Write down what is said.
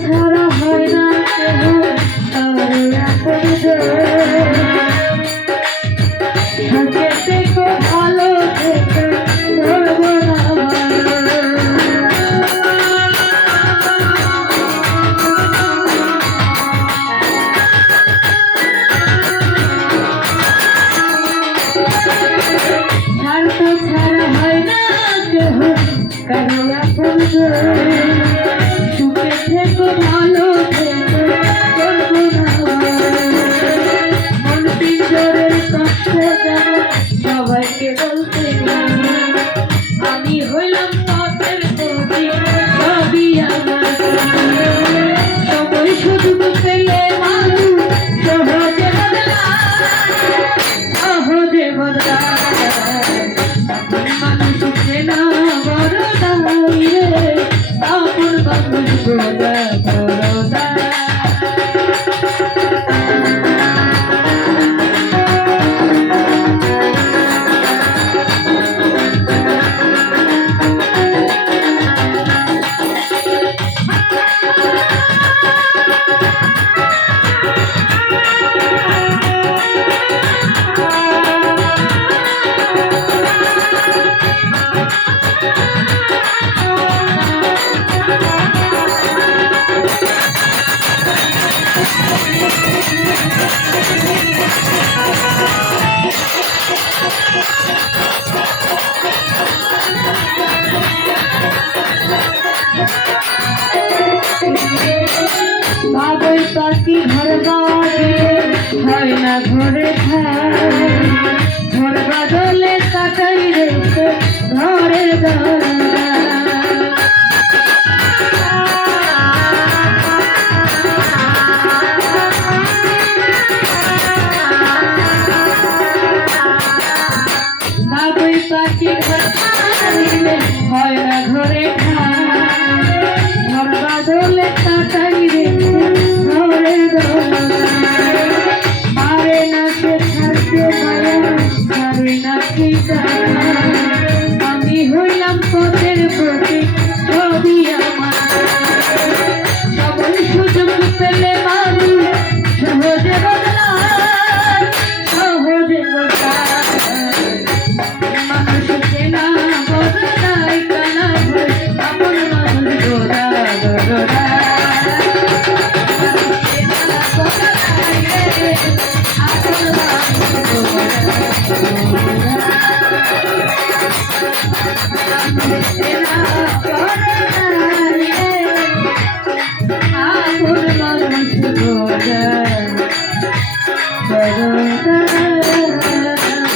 ছাড়া হয় না ভালো ছাড়া হয় না কেহ কারো আপন সুখে থেকো ভালো থেকো করবো না মন পিঞ্জরের কষ্ট যেন সবাইকে বলতে আমি হইলাম পথের প্রতি সবই আমার সবাই সুযোগ পেলে মানুষ সহজে সহজে বদলা বাবুই পাখি ঘর বাঁধিয়ে হয় না ঘরে ঘর বাদলে কাটাই রেখে ঘরের বাবুই পাখি ঘর বাঁধিলে হয় না ঘরে ঘর বাদলে কাটাই রেখে মারে না সে থাকতে মারে না আমি হইলাম পথের প্রতি সবই আমার সবাই সুযোগ পেলে মানুষ সহজে বদলা সহজে মানুষকে না বদলাই কানা আপন মানুষ গোড়া But